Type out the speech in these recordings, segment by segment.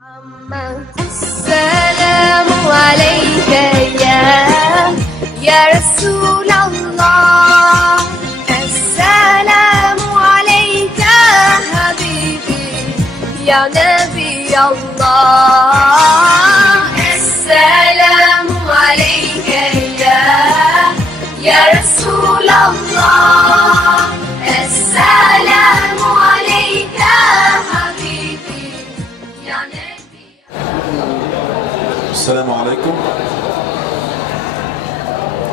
السلام عليك يا رسول الله السلام عليك حبيبي يا نبي الله السلام عليك يا رسول الله السلام عليك حبيبي يا نبي السلام عليكم.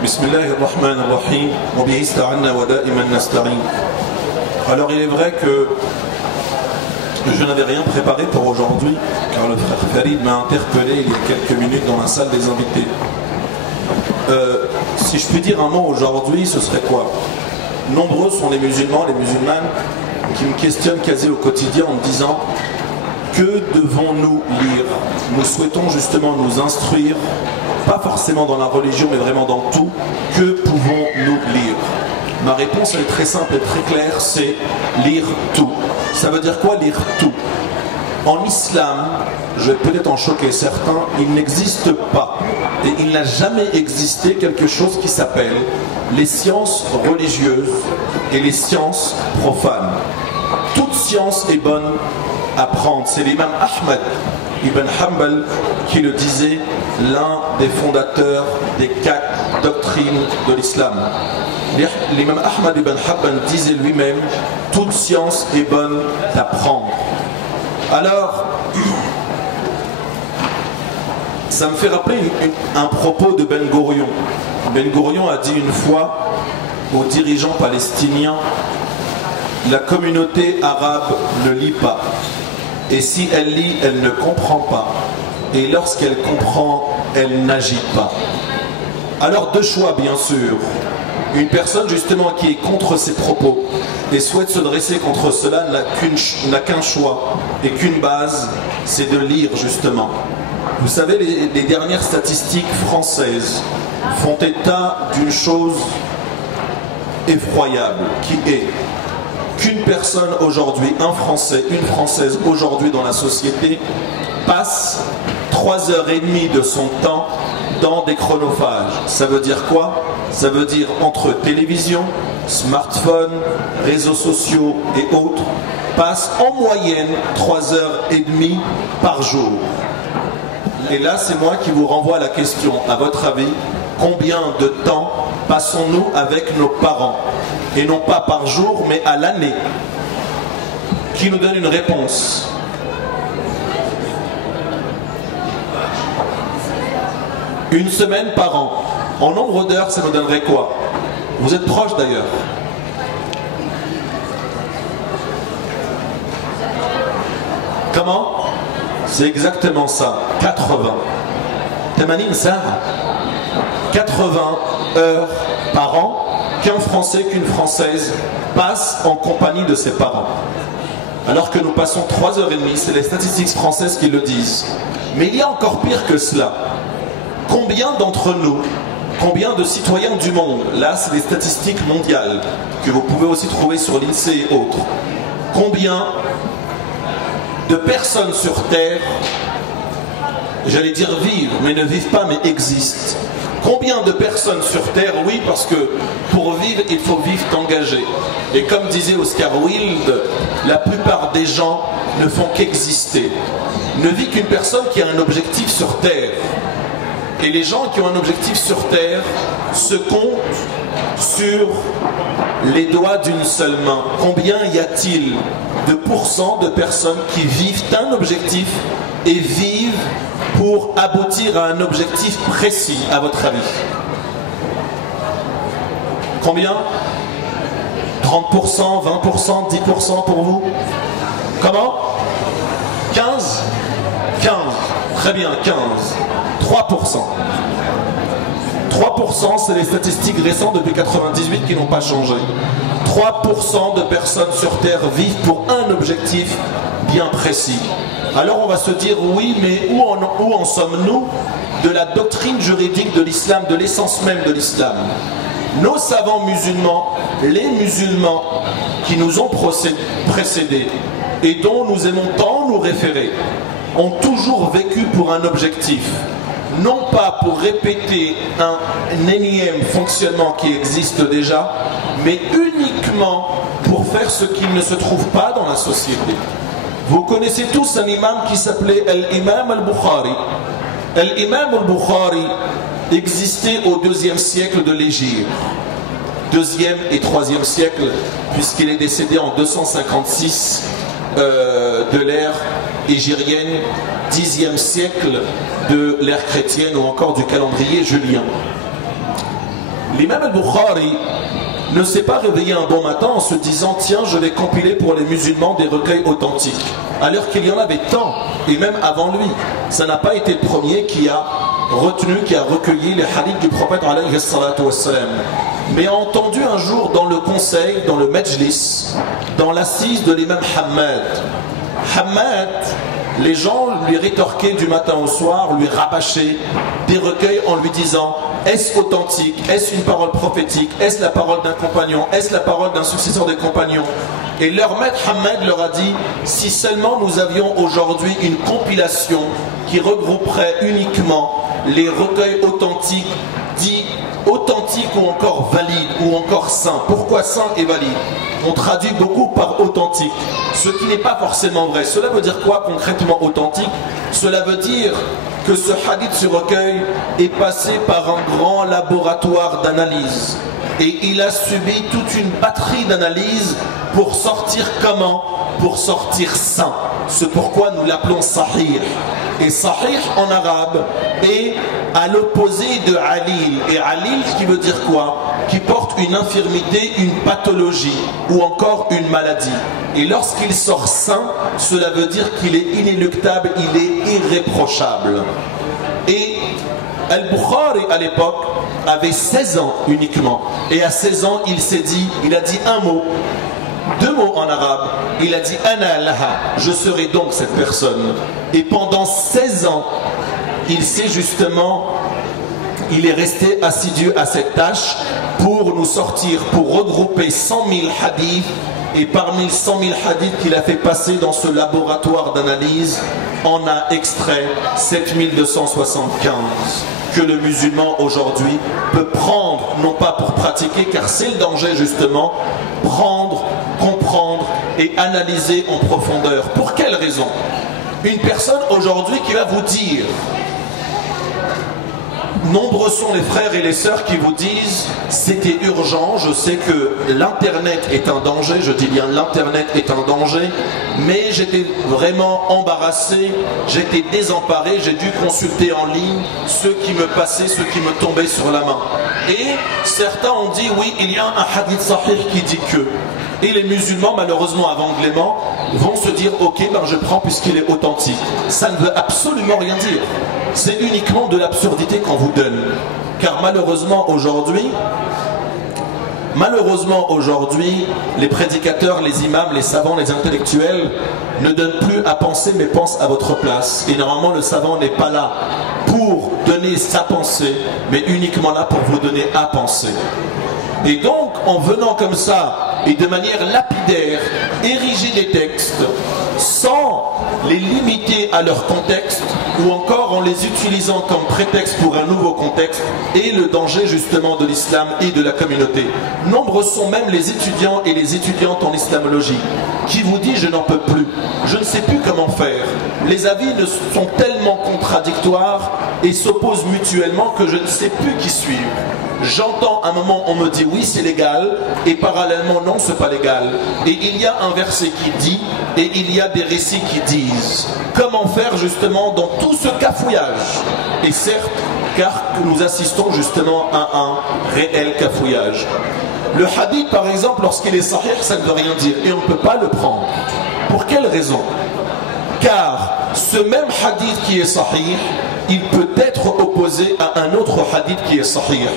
بسم الله الرحمن الرحيم وبه استعنا ودائما نستعين. Alors il est vrai que je n'avais rien préparé pour aujourd'hui car le frère Farid m'a interpellé il y a quelques minutes dans la salle des invités. Si je puis dire un mot aujourd'hui, ce serait quoi? Nombreux sont les musulmans, les musulmanes qui me questionnent quasi au quotidien en me disant: que devons-nous lire? Nous souhaitons justement nous instruire, pas forcément dans la religion, mais vraiment dans tout. Que pouvons-nous lire? Ma réponse elle est très simple et très claire, c'est lire tout. Ça veut dire quoi lire tout? En islam, je vais peut-être en choquer certains, il n'existe pas et il n'a jamais existé quelque chose qui s'appelle les sciences religieuses et les sciences profanes. Toute science est bonne à prendre. C'est l'imam Ahmad ibn Hanbal qui le disait, l'un des fondateurs des 4 doctrines de l'islam. L'imam Ahmad ibn Hanbal disait lui-même, toute science est bonne à prendre. Alors, ça me fait rappeler un propos de Ben Gourion. Ben Gourion a dit une fois aux dirigeants palestiniens: la communauté arabe ne lit pas. Et si elle lit, elle ne comprend pas. Et lorsqu'elle comprend, elle n'agit pas. Alors deux choix bien sûr. Une personne justement qui est contre ces propos et souhaite se dresser contre cela n'a qu'un choix et qu'une base, c'est de lire justement. Vous savez, les dernières statistiques françaises font état d'une chose effroyable qui est qu'une personne aujourd'hui, un Français, une Française aujourd'hui dans la société passe 3h30 de son temps dans des chronophages. Ça veut dire quoi? Ça veut dire entre télévision, smartphone, réseaux sociaux et autres, passe en moyenne 3h30 par jour. Et là, c'est moi qui vous renvoie à la question, à votre avis, combien de temps passons-nous avec nos parents? Et non pas par jour, mais à l'année. Qui nous donne une réponse? Une semaine par an. En nombre d'heures, ça nous donnerait quoi? Vous êtes proche d'ailleurs. Comment? C'est exactement ça. 80. 80 ça 80 heures par an qu'un Français, qu'une Française passe en compagnie de ses parents. Alors que nous passons 3h30, c'est les statistiques françaises qui le disent. Mais il y a encore pire que cela. Combien d'entre nous, combien de citoyens du monde, là c'est les statistiques mondiales, que vous pouvez aussi trouver sur l'INSEE et autres, combien de personnes sur Terre, j'allais dire vivent, mais ne vivent pas, mais existent? Combien de personnes sur Terre? Oui, parce que pour vivre, il faut vivre engagé. Et comme disait Oscar Wilde, la plupart des gens ne font qu'exister. Ne vit qu'une personne qui a un objectif sur Terre. Et les gens qui ont un objectif sur Terre se comptent sur les doigts d'une seule main. Combien y a-t-il de pourcents de personnes qui vivent un objectif et vivent pour aboutir à un objectif précis, à votre avis? Combien? 30%, 20%, 10% pour vous? Comment? 15? 15. Très bien, 15. 3%. 3%, c'est les statistiques récentes depuis 98 qui n'ont pas changé. 3% de personnes sur Terre vivent pour un objectif bien précis. Alors on va se dire, oui, mais où en sommes-nous de la doctrine juridique de l'islam, de l'essence même de l'islam? Nos savants musulmans, les musulmans qui nous ont précédés et dont nous aimons tant nous référer, ont toujours vécu pour un objectif. Non pas pour répéter un énième fonctionnement qui existe déjà, mais uniquement pour faire ce qu'il ne se trouve pas dans la société. Vous connaissez tous un imam qui s'appelait Al-Imam Al-Bukhari. Al-Imam Al-Bukhari existait au 2e siècle de l'Hégire. 2e et 3e siècle, puisqu'il est décédé en 256 de l'ère hégirienne, 10e siècle de l'ère chrétienne ou encore du calendrier julien. L'imam al-Bukhari ne s'est pas réveillé un bon matin en se disant « Tiens, je vais compiler pour les musulmans des recueils authentiques ». Alors qu'il y en avait tant, et même avant lui. Ça n'a pas été le premier qui a retenu, qui a recueilli les hadiths du prophète alayhi salatu wassalam. Mais a entendu un jour dans le conseil, dans le majlis, dans l'assise de l'imam Hammad. Hammad, les gens lui rétorquaient du matin au soir, lui rabâchaient des recueils en lui disant « Est-ce authentique? Est-ce une parole prophétique? Est-ce la parole d'un compagnon? Est-ce la parole d'un successeur des compagnons ?» Et leur maître Hammad leur a dit « Si seulement nous avions aujourd'hui une compilation qui regrouperait uniquement les recueils authentiques dits authentique ou encore valide ou encore saint. Pourquoi saint et valide? On traduit beaucoup par authentique, ce qui n'est pas forcément vrai. Cela veut dire quoi concrètement authentique? Cela veut dire que ce hadith, ce recueil, est passé par un grand laboratoire d'analyse. Et il a subi toute une batterie d'analyses pour sortir comment? Pour sortir saint. C'est pourquoi nous l'appelons sahih. Et sahih en arabe est à l'opposé de alil. Et alil qui veut dire quoi? Qui porte une infirmité, une pathologie ou encore une maladie. Et lorsqu'il sort sain, cela veut dire qu'il est inéluctable, il est irréprochable. Et Al-Bukhari à l'époque avait 16 ans uniquement. Et à 16 ans, il s'est dit, il a dit un mot. 2 mots en arabe, il a dit Ana laha, je serai donc cette personne. Et pendant 16 ans, il s'est justement, il est resté assidu à cette tâche pour nous sortir, pour regrouper 100 000 hadiths. Et parmi 100 000 hadiths qu'il a fait passer dans ce laboratoire d'analyse, on a extrait 7275 que le musulman aujourd'hui peut prendre, non pas pour pratiquer, car c'est le danger justement, prendre, comprendre et analyser en profondeur. Pour quelle raison? Une personne aujourd'hui qui va vous dire, nombreux sont les frères et les sœurs qui vous disent c'était urgent, je sais que l'internet est un danger, je dis bien l'internet est un danger, mais j'étais vraiment embarrassé, j'étais désemparé, j'ai dû consulter en ligne ce qui me passait, ce qui me tombait sur la main. Et certains ont dit oui, il y a un hadith sahih qui dit que. Et les musulmans, malheureusement aveuglément, vont se dire ok, ben je prends puisqu'il est authentique. Ça ne veut absolument rien dire. C'est uniquement de l'absurdité qu'on vous donne. Car malheureusement aujourd'hui, les prédicateurs, les imams, les savants, les intellectuels ne donnent plus à penser mais pensent à votre place. Et normalement le savant n'est pas là pour donner sa pensée, mais uniquement là pour vous donner à penser. Et donc en venant comme ça et de manière lapidaire, ériger des textes sans les limiter à leur contexte ou encore en les utilisant comme prétexte pour un nouveau contexte et le danger justement de l'islam et de la communauté. Nombreux sont même les étudiants et les étudiantes en islamologie qui vous disent je n'en peux plus, je ne sais plus comment faire. Les avis ne sont tellement contradictoires et s'opposent mutuellement que je ne sais plus qui suivre. J'entends un moment on me dit oui c'est légal et parallèlement non c'est pas légal. Et il y a un verset qui dit et il y a des récits qui disent. Comment faire justement dans tout ce cafouillage? Et certes, car nous assistons justement à un réel cafouillage. Le hadith par exemple lorsqu'il est sahih ça ne veut rien dire et on ne peut pas le prendre. Pour quelle raison? Car ce même hadith qui est sahih, il peut être opposé à un autre hadith qui est sahih.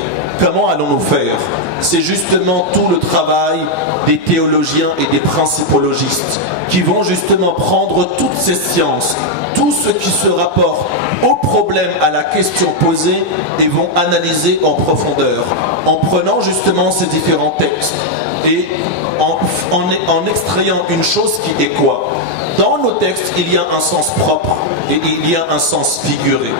Comment allons-nous faire? C'est justement tout le travail des théologiens et des principologistes qui vont justement prendre toutes ces sciences, tout ce qui se rapporte au problème, à la question posée et vont analyser en profondeur en prenant justement ces différents textes et en extrayant une chose qui est quoi? Dans nos textes, il y a un sens propre et il y a un sens figuré.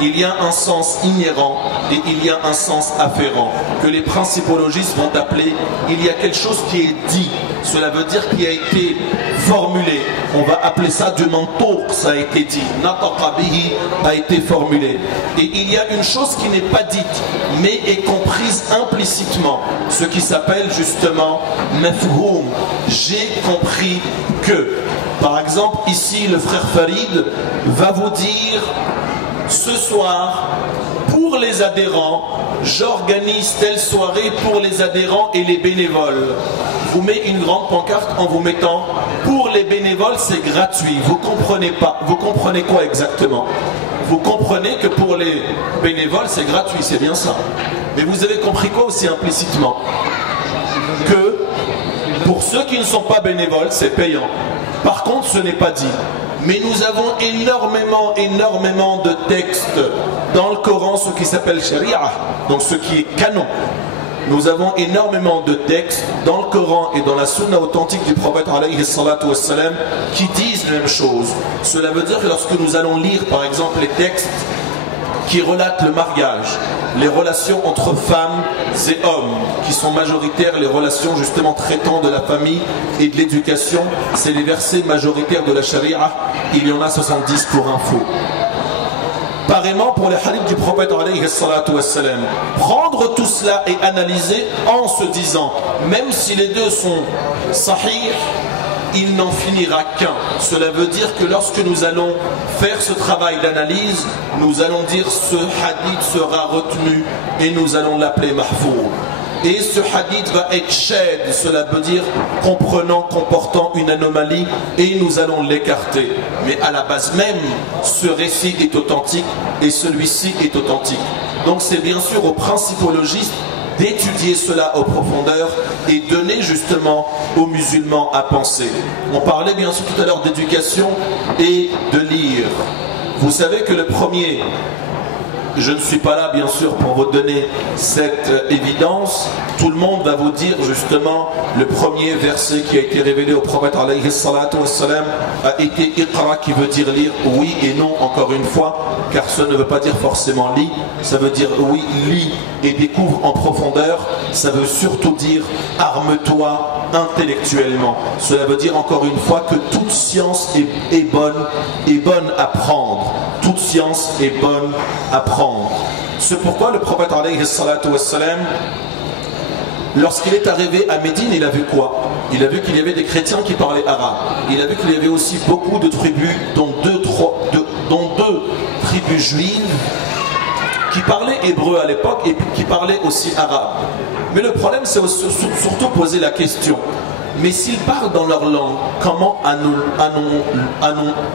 Il y a un sens inhérent et il y a un sens afférent que les principologistes vont appeler il y a quelque chose qui est dit. Cela veut dire qu'il a été formulé. On va appeler ça du mantour, ça a été dit. Nataqa bihi a été formulé. Et il y a une chose qui n'est pas dite, mais est comprise implicitement. Ce qui s'appelle justement mafhoum. J'ai compris que. Par exemple, ici, le frère Farid va vous dire ce soir, pour les adhérents, j'organise telle soirée pour les adhérents et les bénévoles. Vous mettez une grande pancarte en vous mettant pour les bénévoles, c'est gratuit. Vous comprenez pas. Vous comprenez quoi exactement? Vous comprenez que pour les bénévoles, c'est gratuit, c'est bien ça. Mais vous avez compris quoi aussi implicitement? Que pour ceux qui ne sont pas bénévoles, c'est payant. Par contre, ce n'est pas dit. Mais nous avons énormément de textes dans le Coran, ce qui s'appelle Sharia, donc ce qui est canon. Nous avons énormément de textes dans le Coran et dans la Sunna authentique du prophète alayhi salatu wassalam qui disent la même chose. Cela veut dire que lorsque nous allons lire par exemple les textes qui relatent le mariage, les relations entre femmes et hommes, qui sont majoritaires, les relations justement traitant de la famille et de l'éducation, c'est les versets majoritaires de la charia, il y en a 70 pour info. Pareillement pour les hadiths du prophète alayhi salatu wassalam, prendre tout cela et analyser en se disant, même si les deux sont sahih, il n'en finira qu'un. Cela veut dire que lorsque nous allons faire ce travail d'analyse, nous allons dire ce hadith sera retenu et nous allons l'appeler mahfour. Et ce hadith va être shed, cela veut dire comprenant, comportant une anomalie, et nous allons l'écarter. Mais à la base même, ce récit est authentique et celui-ci est authentique. Donc c'est bien sûr aux principologistes d'étudier cela en profondeur et donner justement aux musulmans à penser. On parlait bien sûr tout à l'heure d'éducation et de lire. Vous savez que le premier, je ne suis pas là bien sûr pour vous donner cette évidence, tout le monde va vous dire justement le premier verset qui a été révélé au prophète alayhi salatu wassalam a été Iqra, qui veut dire lire, oui et non encore une fois, car ce ne veut pas dire forcément lis, ça veut dire oui, lis et découvre en profondeur, ça veut surtout dire arme-toi intellectuellement. Cela veut dire encore une fois que toute science est bonne à prendre. Toute science est bonne à prendre. C'est pourquoi le prophète alayhi salatu wassalam, lorsqu'il est arrivé à Médine, il a vu quoi? Il a vu qu'il y avait des chrétiens qui parlaient arabe. Il a vu qu'il y avait aussi beaucoup de tribus, dont deux tribus juives, qui parlaient hébreu à l'époque et qui parlaient aussi arabe. Mais le problème, c'est surtout poser la question. Mais s'ils parlent dans leur langue, comment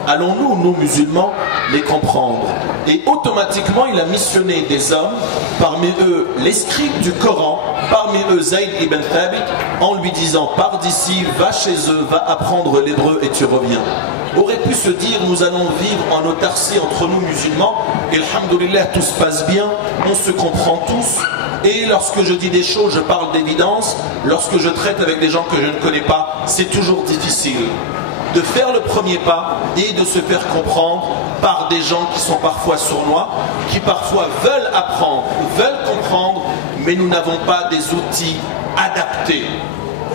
allons-nous, nous musulmans, les comprendre? Et automatiquement, il a missionné des hommes, parmi eux les scribes du Coran, parmi eux Zayd ibn Thabit, en lui disant « Pars d'ici, va chez eux, va apprendre l'hébreu et tu reviens ». Aurait pu se dire « Nous allons vivre en autarcie entre nous musulmans, et alhamdoulilah, tout se passe bien, on se comprend tous ». Et lorsque je dis des choses, je parle d'évidence. Lorsque je traite avec des gens que je ne connais pas, c'est toujours difficile de faire le premier pas et de se faire comprendre par des gens qui sont parfois sournois, qui parfois veulent apprendre, veulent comprendre, mais nous n'avons pas des outils adaptés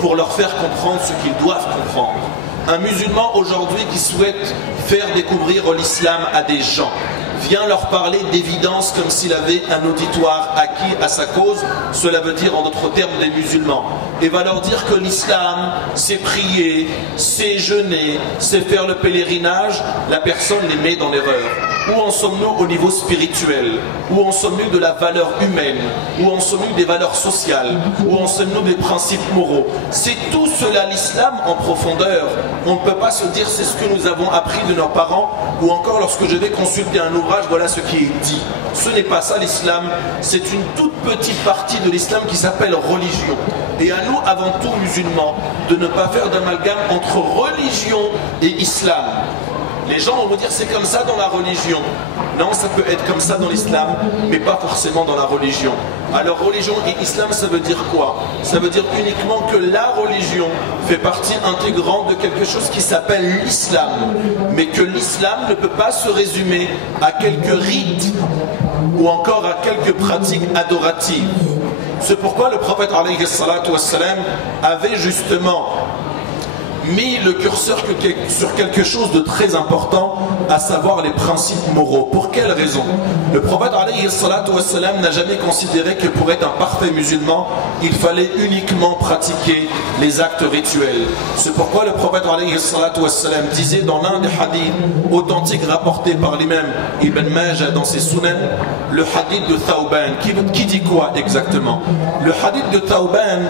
pour leur faire comprendre ce qu'ils doivent comprendre. Un musulman aujourd'hui qui souhaite faire découvrir l'islam à des gens, vient leur parler d'évidence comme s'il avait un auditoire acquis à sa cause, cela veut dire en d'autres termes des musulmans, et va leur dire que l'islam c'est prier, c'est jeûner, c'est faire le pèlerinage, la personne les met dans l'erreur. Où en sommes-nous au niveau spirituel? Où en sommes-nous de la valeur humaine? Où en sommes-nous des valeurs sociales? Où en sommes-nous des principes moraux? C'est tout cela l'islam en profondeur. On ne peut pas se dire c'est ce que nous avons appris de nos parents, ou encore lorsque je vais consulter un ouvrage, voilà ce qui est dit. Ce n'est pas ça l'islam, c'est une toute petite partie de l'islam qui s'appelle religion. Et à nous, avant tout musulmans, de ne pas faire d'amalgame entre religion et islam. Les gens vont vous dire c'est comme ça dans la religion. Non, ça peut être comme ça dans l'islam, mais pas forcément dans la religion. Alors religion et islam, ça veut dire quoi? Ça veut dire uniquement que la religion fait partie intégrante de quelque chose qui s'appelle l'islam, mais que l'islam ne peut pas se résumer à quelques rites ou encore à quelques pratiques adoratives. C'est pourquoi le prophète alayhi salatu wassalam avait justement mis le curseur sur quelque chose de très important, à savoir les principes moraux. Pour quelle raison? Le prophète alayhi salatu wassalam n'a jamais considéré que pour être un parfait musulman, il fallait uniquement pratiquer les actes rituels. C'est pourquoi le prophète alayhi salatu wassalam disait dans l'un des hadiths authentiques rapportés par l'imam Ibn Majah dans ses Sunan, le hadith de Thawban, qui dit quoi exactement? Le hadith de Thawban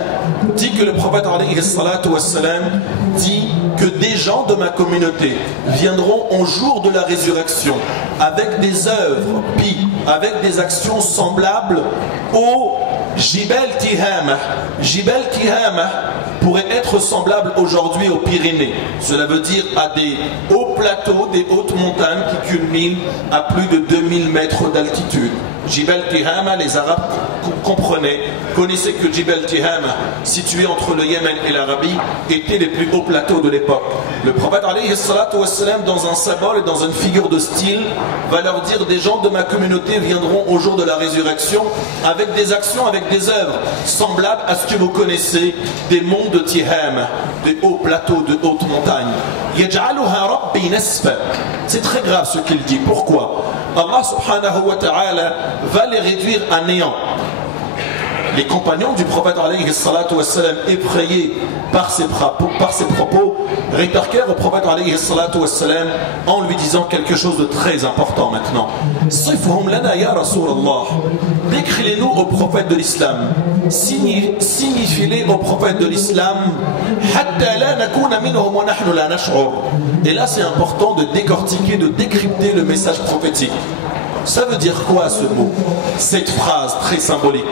dit que le prophète alayhi salatu wassalam dit que des gens de ma communauté viendront au jour de la résurrection avec des œuvres, puis avec des actions semblables au Jibal Tihama. Jibal Tihama pourrait être semblable aujourd'hui aux Pyrénées. Cela veut dire à des hauts plateaux, des hautes montagnes qui culminent à plus de 2000 mètres d'altitude. Jibal Tihama, les Arabes connaissaient que Jibal Tihama, situé entre le Yémen et l'Arabie, était les plus hauts plateaux de l'époque. Le prophète alayhi salatu wassalam, dans un symbole et dans une figure de style, va leur dire: des gens de ma communauté viendront au jour de la résurrection avec des actions, avec des œuvres semblables à ce que vous connaissez des monts de Tihama, des hauts plateaux, de hautes montagnes. Yaj'aluha rabbi nasfa. C'est très grave ce qu'il dit. Pourquoi? Allah subhanahu wa ta'ala va les réduire à néant. Les compagnons du prophète alayhi salatu wassalam, effrayés par ses propos, rétorquèrent au prophète alayhi salatu wassalam en lui disant quelque chose de très important maintenant. Sifhum lana ya Rasulallah. Décris-les-nous au prophète de l'islam. Signifiez-les au prophète de l'islam. Hatta la nakuna minhum wa nahnu la nash'ur. Et là c'est important de décortiquer, de décrypter le message prophétique. Ça veut dire quoi ce mot? Cette phrase très symbolique.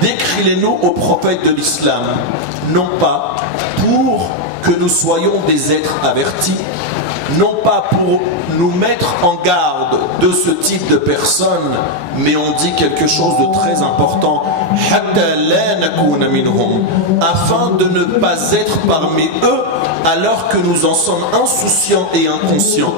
Décris-les-nous au prophète de l'islam, non pas pour que nous soyons des êtres avertis, non pas pour nous mettre en garde de ce type de personnes, mais on dit quelque chose de très important, afin de ne pas être parmi eux alors que nous en sommes insouciants et inconscients.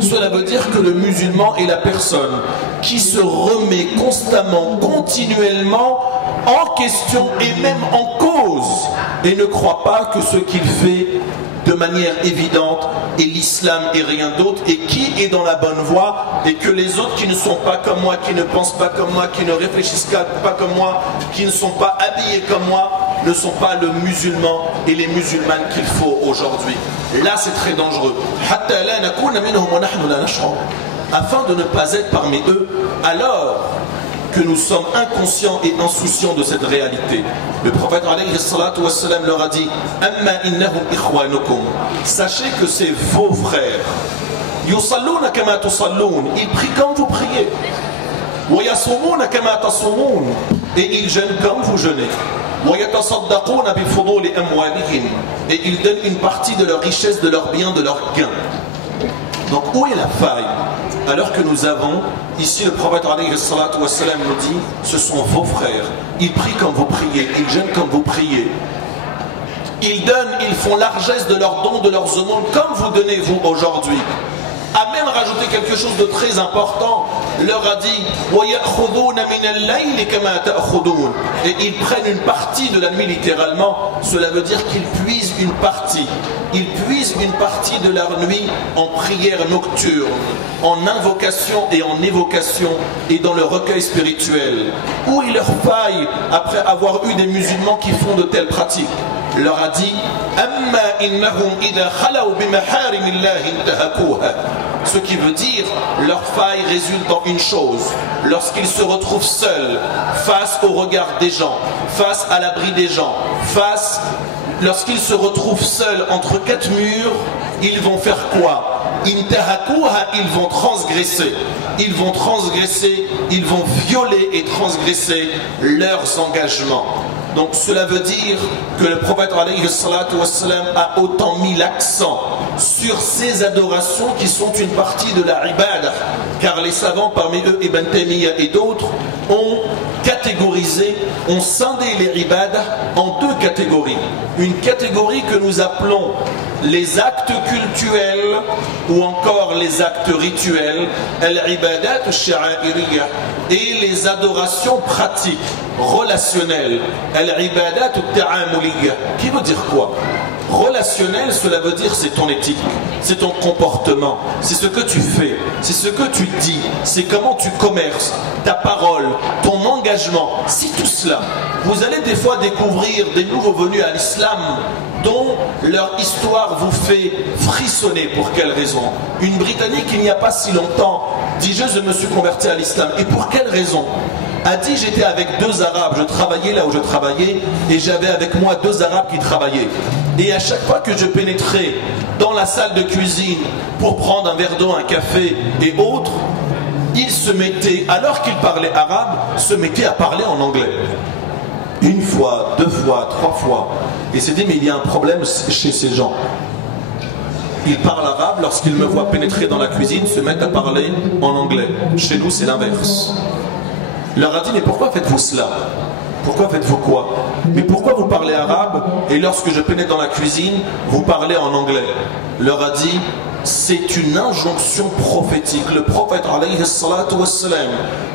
Cela veut dire que le musulman est la personne qui se remet constamment, continuellement en question et même en cause, et ne croit pas que ce qu'il fait de manière évidente est l'islam et rien d'autre, et qui est dans la bonne voie, et que les autres qui ne sont pas comme moi, qui ne pensent pas comme moi, qui ne réfléchissent pas comme moi, qui ne sont pas habillés comme moi, ne sont pas le musulman et les musulmanes qu'il faut aujourd'hui. Là c'est très dangereux. Afin de ne pas être parmi eux alors que nous sommes inconscients et insouciants de cette réalité. Le prophète alayhi salatu wassalam leur a dit: Amma innahum ikhwanukum. Sachez que c'est vos frères. Yusalluna kama tusallun. Ils prient comme vous priez. Wa yasumuna kama tasumun. Et ils jeûnent comme vous jeûnez. Wa yatasaddaquna bi fuduli amwalihim. Et ils donnent une partie de leur richesse, de leurs biens, de leurs gains. Donc où est la faille? Alors que nous avons, ici le prophète alayhi salatu wassalam nous dit, ce sont vos frères, ils prient comme vous priez, ils jeûnent comme vous priez, ils donnent, ils font largesse de leurs dons, de leurs aumônes, comme vous donnez vous aujourd'hui. A même rajouté quelque chose de très important, leur a dit et ils prennent une partie de la nuit littéralement, cela veut dire qu'ils puisent une partie. Ils puisent une partie de leur nuit en prière nocturne, en invocation et en évocation et dans le recueil spirituel. Où il leur faille après avoir eu des musulmans qui font de telles pratiques? Leur a dit ce qui veut dire leur faille résulte dans une chose: lorsqu'ils se retrouvent seuls face au regard des gens, face à l'abri des gens, lorsqu'ils se retrouvent seuls entre quatre murs, ils vont faire quoi? Ils vont transgresser. Ils vont violer et transgresser leurs engagements. Donc cela veut dire que le prophète alayhi salatu wassalam a autant mis l'accent sur ces adorations qui sont une partie de la ibadah, car les savants, parmi eux Ibn Taymiyyah et d'autres, ont catégorisé, ont scindé les ibadah en deux catégories. Une catégorie que nous appelons les actes cultuels ou encore les actes rituels, al-ibadat al-sha'airiyya, et les adorations pratiques, relationnelles, al-ibadat al-ta'amuliyya. Qui veut dire quoi? Relationnel, cela veut dire c'est ton éthique, c'est ton comportement, c'est ce que tu fais, c'est ce que tu dis, c'est comment tu commerces, ta parole, ton engagement. Si tout cela, vous allez des fois découvrir des nouveaux venus à l'islam dont leur histoire vous fait frissonner. Pour quelle raison? Une Britannique, il n'y a pas si longtemps, dit: je me suis converti à l'islam. Et pour quelle raison? A dit: j'étais avec deux Arabes, je travaillais là où je travaillais et j'avais avec moi deux Arabes qui travaillaient. Et à chaque fois que je pénétrais dans la salle de cuisine pour prendre un verre d'eau, un café et autres, ils se mettaient, alors qu'ils parlaient arabe, se mettaient à parler en anglais. Une fois, deux fois, trois fois. Et s'est dit: mais il y a un problème chez ces gens. Ils parlent arabe, lorsqu'ils me voient pénétrer dans la cuisine, se mettent à parler en anglais. Chez nous, c'est l'inverse. Leur a dit: mais pourquoi faites-vous cela? Pourquoi faites-vous quoi? Mais pourquoi vous parlez arabe et lorsque je pénètre dans la cuisine, vous parlez en anglais? Leur a dit: c'est une injonction prophétique. Le prophète alayhi salatu wassalam,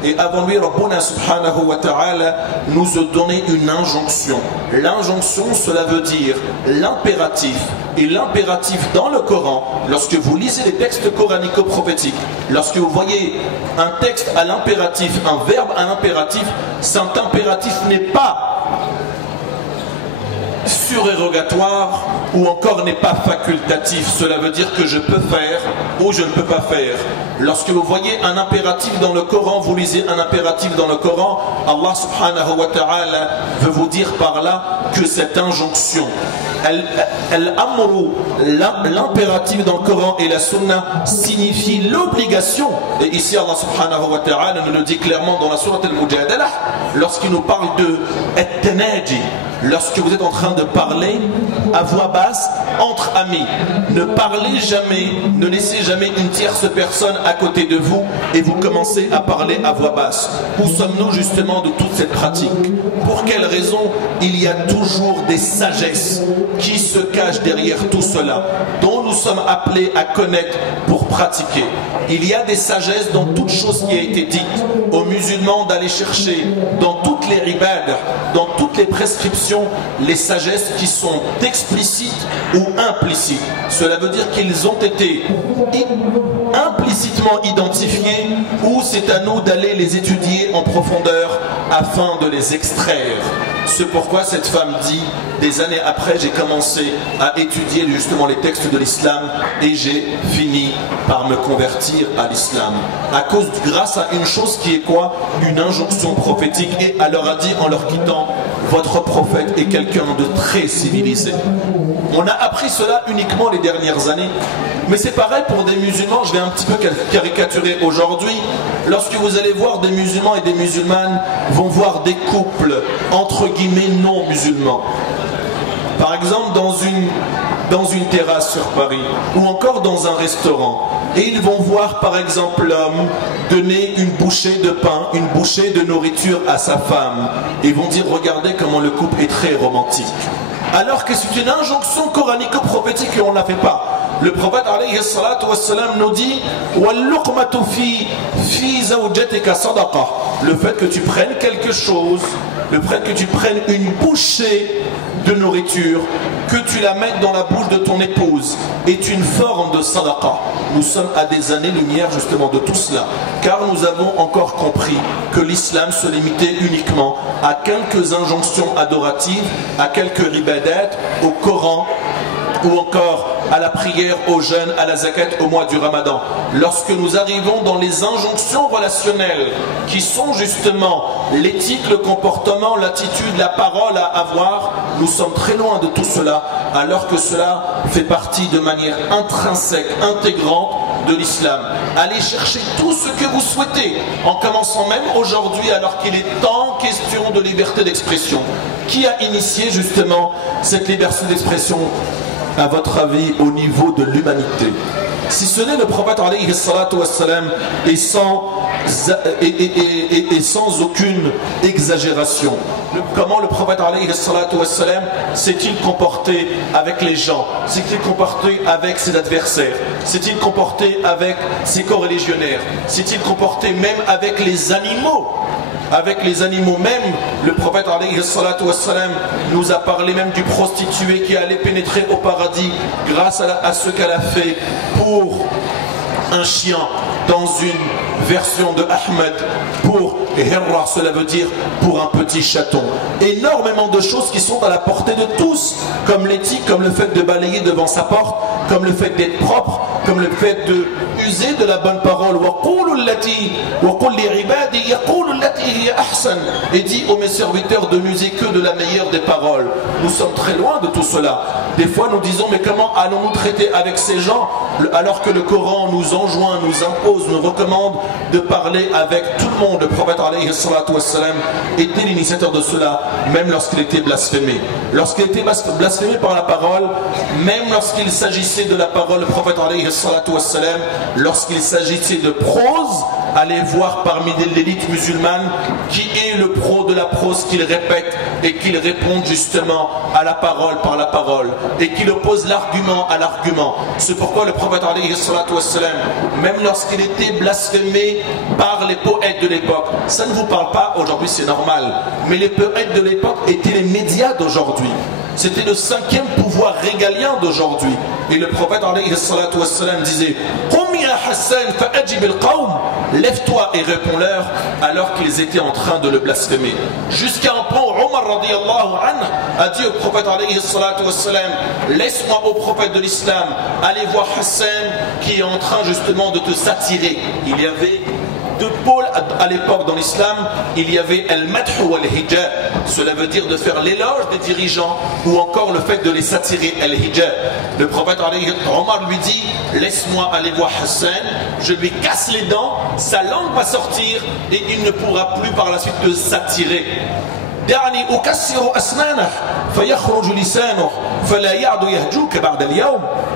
et avant lui Rabbuna subhanahu wa ta'ala, nous a donné une injonction. L'injonction, cela veut dire l'impératif. Et l'impératif dans le Coran, lorsque vous lisez les textes coranico-prophétiques, lorsque vous voyez un texte à l'impératif, un verbe à l'impératif, cet impératif n'est pas surérogatoire ou encore n'est pas facultatif. Cela veut dire que je peux faire ou je ne peux pas faire. Lorsque vous voyez un impératif dans le Coran, vous lisez un impératif dans le Coran, Allah subhanahu wa ta'ala veut vous dire par là que cette injonction, l'impératif dans le Coran et la Sunna signifie l'obligation. Et ici Allah subhanahu wa ta'ala nous le dit clairement dans la sourate al-Mujadalah, lorsqu'il nous parle de at-tanaji, lorsque vous êtes en train de parler à voix basse entre amis, ne parlez jamais, ne laissez jamais une tierce personne à côté de vous et vous commencez à parler à voix basse. Où sommes-nous justement de toute cette pratique? Pour quelle raison? Il y a toujours des sagesses qui se cachent derrière tout cela, dont nous sommes appelés à connaître pour pratiquer. Il y a des sagesses dans toute chose qui a été dite aux musulmans d'aller chercher dans toutes les ibadah, dans toutes les prescriptions, les sagesses qui sont explicites ou implicites. Cela veut dire qu'ils ont été implicitement identifiés ou c'est à nous d'aller les étudier en profondeur afin de les extraire. C'est pourquoi cette femme dit: des années après, j'ai commencé à étudier justement les textes de l'islam et j'ai fini par me convertir à l'islam. Grâce à une chose qui est quoi? Une injonction prophétique. Et elle leur a dit en leur quittant: votre prophète est quelqu'un de très civilisé. On a appris cela uniquement les dernières années. Mais c'est pareil pour des musulmans, je vais un petit peu caricaturer aujourd'hui. Lorsque vous allez voir des musulmans et des musulmanes vont voir des couples entre guillemets non musulmans, par exemple dans une terrasse sur Paris ou encore dans un restaurant, et ils vont voir par exemple l'homme donner une bouchée de pain, une bouchée de nourriture à sa femme, et ils vont dire: regardez comment le couple est très romantique, alors que c'est une injonction coranico-prophétique et on ne la fait pas. Le prophète alayhi salatu wassalam nous dit: wal-luqmatu fi zawjatika sadaqa. Le fait que tu prennes quelque chose, le fait que tu prennes une bouchée de nourriture, que tu la mettes dans la bouche de ton épouse, est une forme de sadaqa. Nous sommes à des années-lumière justement de tout cela, car nous avons encore compris que l'islam se limitait uniquement à quelques injonctions adoratives, à quelques ibadat, au Coran ou encore à la prière, aux jeûnes, à la zakat au mois du Ramadan. Lorsque nous arrivons dans les injonctions relationnelles qui sont justement l'éthique, le comportement, l'attitude, la parole à avoir, nous sommes très loin de tout cela, alors que cela fait partie de manière intrinsèque, intégrante de l'islam. Allez chercher tout ce que vous souhaitez, en commençant même aujourd'hui alors qu'il est en question de liberté d'expression. Qui a initié justement cette liberté d'expression, à votre avis, au niveau de l'humanité? Si ce n'est le prophète alayhi salatu wassalam, et sans aucune exagération. Comment le prophète alayhi salatu wassalam s'est-il comporté avec les gens? S'est-il comporté avec ses adversaires? S'est-il comporté avec ses coreligionnaires? S'est-il comporté même avec les animaux? Avec les animaux même, le prophète alayhi salatu wassalam nous a parlé même du prostitué qui allait pénétrer au paradis grâce à ce qu'elle a fait pour un chien, dans une version de Ahmed, pour Hirra, cela veut dire pour un petit chaton. Énormément de choses qui sont à la portée de tous, comme l'éthique, comme le fait de balayer devant sa porte, comme le fait d'être propre, comme le fait de user de la bonne parole. Et dit aux mes serviteurs de n'user que de la meilleure des paroles. Nous sommes très loin de tout cela. Des fois nous disons, mais comment allons-nous traiter avec ces gens alors que le Coran nous enjoint, nous impose, nous recommande de parler avec tout le monde. Le prophète alayhi salatu wassalam était l'initiateur de cela, même lorsqu'il était blasphémé. Lorsqu'il était blasphémé par la parole, même lorsqu'il s'agissait de la parole, le prophète alayhi salatu wassalam, lorsqu'il s'agissait de prose, allez voir parmi l'élite musulmane qui est le pro de la prose, qu'il répète et qu'il réponde justement à la parole par la parole et qu'il oppose l'argument à l'argument. C'est pourquoi le prophète alayhi salatu wassalam, même lorsqu'il était blasphémé par les poètes de l'époque, ça ne vous parle pas aujourd'hui, c'est normal, mais les poètes de l'époque étaient les médias d'aujourd'hui. C'était le cinquième pouvoir régalien d'aujourd'hui. Et le prophète alayhi salatu wassalam disait, lève-toi et réponds-leur, alors qu'ils étaient en train de le blasphémer. Jusqu'à un point où Omar radiallahu anhu a dit au prophète alayhi salatu wassalam, laisse-moi au prophète de l'islam, allez voir Hassan qui est en train justement de te s'attirer. Il y avait deux pôles à l'époque dans l'islam, il y avait al-madh ou al-hijab, cela veut dire de faire l'éloge des dirigeants ou encore le fait de les s'attirer, al-hijab. Le prophète Omar lui dit, laisse-moi aller voir Hassan, je lui casse les dents, sa langue va sortir et il ne pourra plus par la suite de s'attirer.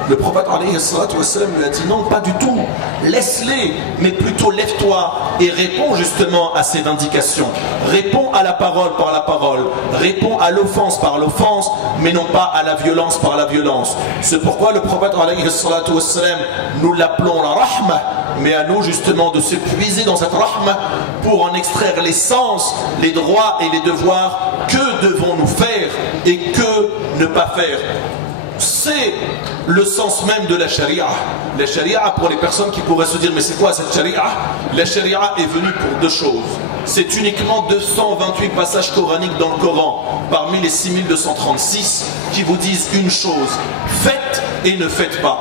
Le prophète alayhi salatu wassalam lui a dit non, pas du tout, laisse-les, mais plutôt lève-toi et réponds justement à ces vindications, réponds à la parole par la parole, réponds à l'offense par l'offense, mais non pas à la violence par la violence. C'est pourquoi le prophète alayhi salatu wassalam, nous l'appelons la rahma, mais à nous justement de se puiser dans cette rahma pour en extraire les sens, les droits et les devoirs. Que devons-nous faire et que ne pas faire? C'est le sens même de la charia. La charia, pour les personnes qui pourraient se dire mais c'est quoi cette charia? La charia est venue pour deux choses. C'est uniquement 228 passages coraniques dans le Coran, parmi les 6236, qui vous disent une chose: faites et ne faites pas.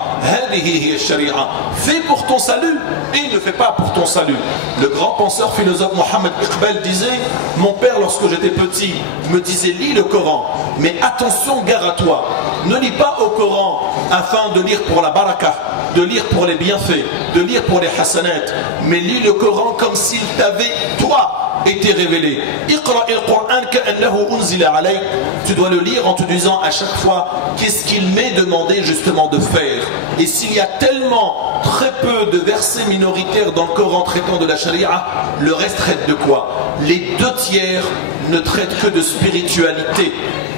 Fais pour ton salut et ne fais pas pour ton salut. Le grand penseur philosophe Mohammed Iqbal disait, mon père lorsque j'étais petit me disait, lis le Coran, mais attention, gare à toi, ne lis pas au Coran afin de lire pour la baraka, de lire pour les bienfaits, de lire pour les hasanat, mais lis le Coran comme s'il t'avait toi été révélé. Tu dois le lire en te disant à chaque fois qu'est-ce qu'il m'est demandé justement de faire. Et s'il y a tellement très peu de versets minoritaires dans le Coran traitant de la charia, le reste traite de quoi? Les deux tiers ne traitent que de spiritualité.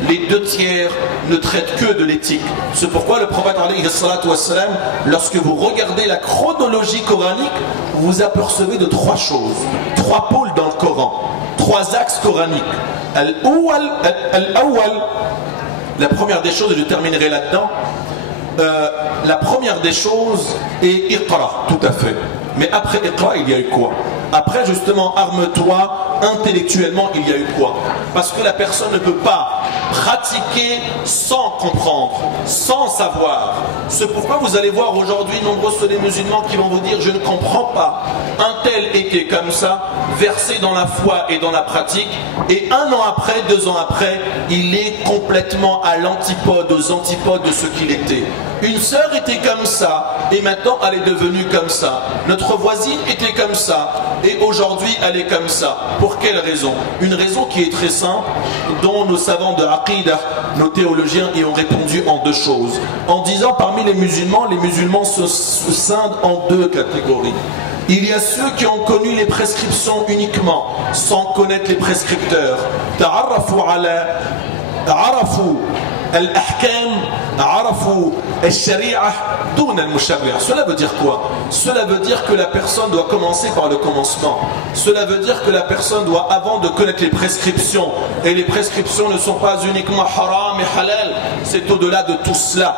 Les deux tiers ne traitent que de l'éthique. C'est pourquoi le prophète alayhi salatu wassalam, lorsque vous regardez la chronologie coranique, vous apercevez de trois choses, trois pôles dans le Coran, trois axes coraniques. Al-awwal, la première des choses, et je terminerai là-dedans, la première des choses est Iqra, tout à fait. Mais après Iqra, il y a eu quoi? Après justement arme-toi intellectuellement, il y a eu quoi? Parce que la personne ne peut pas pratiquer sans comprendre, sans savoir. C'est pourquoi vous allez voir aujourd'hui nombreux sont les musulmans qui vont vous dire je ne comprends pas. Un tel était comme ça, versé dans la foi et dans la pratique, et 1 an après, 2 ans après, il est complètement à l'antipode, aux antipodes de ce qu'il était. Une sœur était comme ça, et maintenant elle est devenue comme ça. Notre voisine était comme ça, et aujourd'hui elle est comme ça. Pour quelle raison? Une raison qui est très simple, dont nos savants de Aqidah, nos théologiens y ont répondu en 2 choses. En disant parmi les musulmans se scindent en 2 catégories. Il y a ceux qui ont connu les prescriptions uniquement, sans connaître les prescripteurs. Ta'arrafu ala, arafu al-ahkam, arafu al-shari'ah, dun al-musharri'. Cela veut dire quoi? Cela veut dire que la personne doit commencer par le commencement. Cela veut dire que la personne doit, avant de connaître les prescriptions, et les prescriptions ne sont pas uniquement haram et halal, c'est au-delà de tout cela.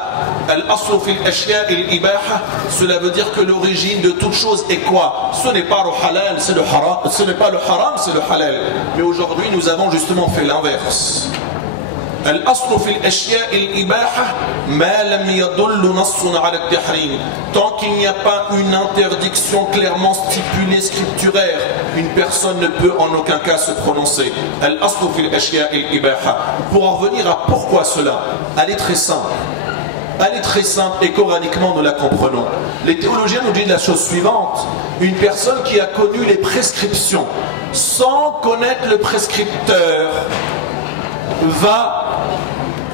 Al-aslu fil ashya' al-ibaha, cela veut dire que l'origine de toute chose est quoi? Ce n'est pas le halal, c'est le haram, ce n'est pas le haram, c'est le halal. Mais aujourd'hui, nous avons justement fait l'inverse. الأصل في الأشياء الإباحة ما لم يدل نص على التحريم. Tant qu'il n'y a pas une interdiction clairement stipulée scripturaire, une personne ne peut en aucun cas se prononcer. الأصل في الأشياء الإباحة. Pour en revenir à pourquoi cela, elle est très simple. Elle est très simple et coraniquement nous la comprenons. Les théologiens nous disent la chose suivante. Une personne qui a connu les prescriptions sans connaître le prescripteur va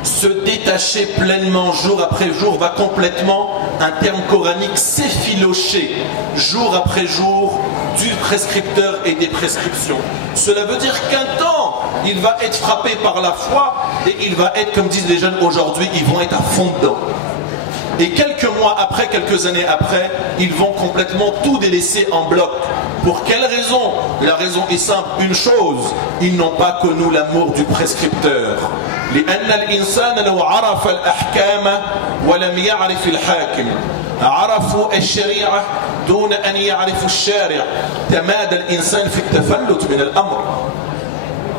se détacher pleinement jour après jour, va complètement, un terme coranique, s'effilocher jour après jour du prescripteur et des prescriptions. Cela veut dire qu'un temps, il va être frappé par la foi et il va être, comme disent les jeunes aujourd'hui, ils vont être à fond dedans. Et quelques mois après, quelques années après, ils vont complètement tout délaisser en bloc. Pour quelle raison? La raison est simple, une chose, ils n'ont pas connu l'amour du prescripteur. لأن الإنسان لو عرف الأحكام ولم يعرف الحاكم عرفوا الشريعة دون أن يعرف الشارع تمادى الإنسان في التفلت من الأمر.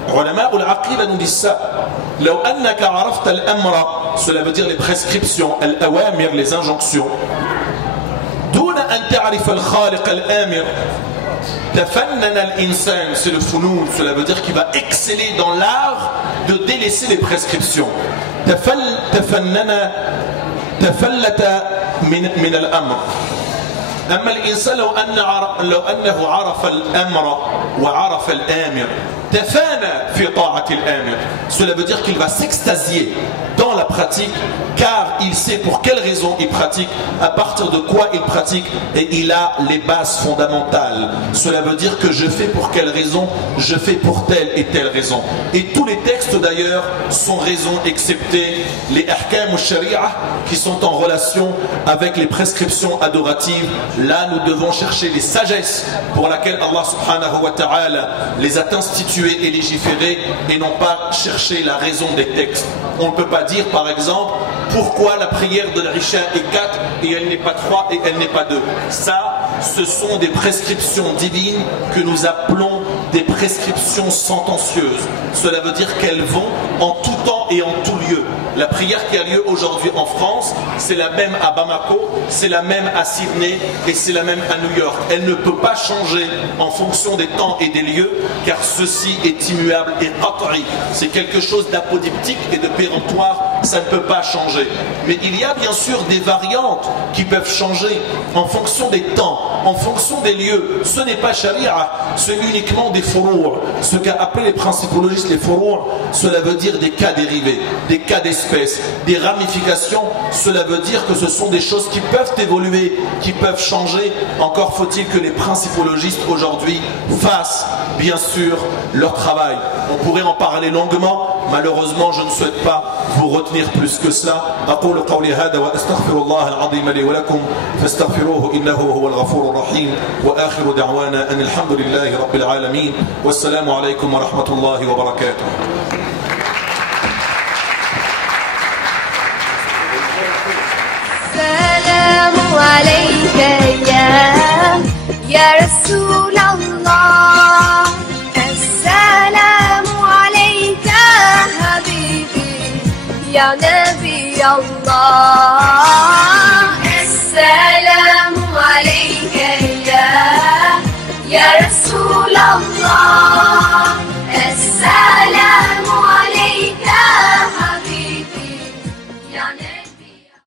علماء العقيدة nous disent ça. لو أنك عرفت الأمر, cela veut dire les prescriptions, الأوامر, les injonctions, دون أن تعرف الخالق الآمر. تفنن الإنسان, c'est le funoun, cela veut dire qu'il va exceller dans l'art de délaisser les prescriptions. تفنن تفلت من الأمر. أما الإنسان لو أنه عرف الأمر وعرف الآمر تفانى في طاعة الآمر. Cela veut dire qu'il va s'extasier dans la pratique car il sait pour quelle raison il pratique, à partir de quoi il pratique, et il a les bases fondamentales. Cela veut dire que je fais pour quelle raison, je fais pour telle et telle raison. Et tous les textes d'ailleurs sont raisons excepté les ahkam ou sharia qui sont en relation avec les prescriptions adoratives. Là nous devons chercher les sagesses pour laquelle Allah subhanahu wa ta'ala les a instituées et légiférées, et non pas chercher la raison des textes. On ne peut pas dire par exemple pourquoi la prière de l'Isha est 4 et elle n'est pas 3 et elle n'est pas 2. Ça, ce sont des prescriptions divines que nous appelons des prescriptions sentencieuses. Cela veut dire qu'elles vont en tout temps et en tout lieu. La prière qui a lieu aujourd'hui en France, c'est la même à Bamako, c'est la même à Sydney et c'est la même à New York. Elle ne peut pas changer en fonction des temps et des lieux, car ceci est immuable et qat'i. C'est quelque chose d'apodictique et de péremptoire, ça ne peut pas changer. Mais il y a bien sûr des variantes qui peuvent changer en fonction des temps, en fonction des lieux. Ce n'est pas sharia, c'est uniquement des furu'. Ce qu'a appelé les principologistes les furu', cela veut dire des cas dérivés, des cas d'espèces, des ramifications. Cela veut dire que ce sont des choses qui peuvent évoluer, qui peuvent changer. Encore faut-il que les principologistes aujourd'hui fassent bien sûr leur travail. On pourrait en parler longuement, malheureusement je ne souhaite pas vous retenir plus que cela. أقول قولي هذا وأستغفر الله العظيم لي ولكم فاستغفروه إنه هو الغفور الرحيم وآخر دعوانا أن الحمد لله رب العالمين والسلام عليكم ورحمة الله وبركاته. السلام عليك يا يا نبي الله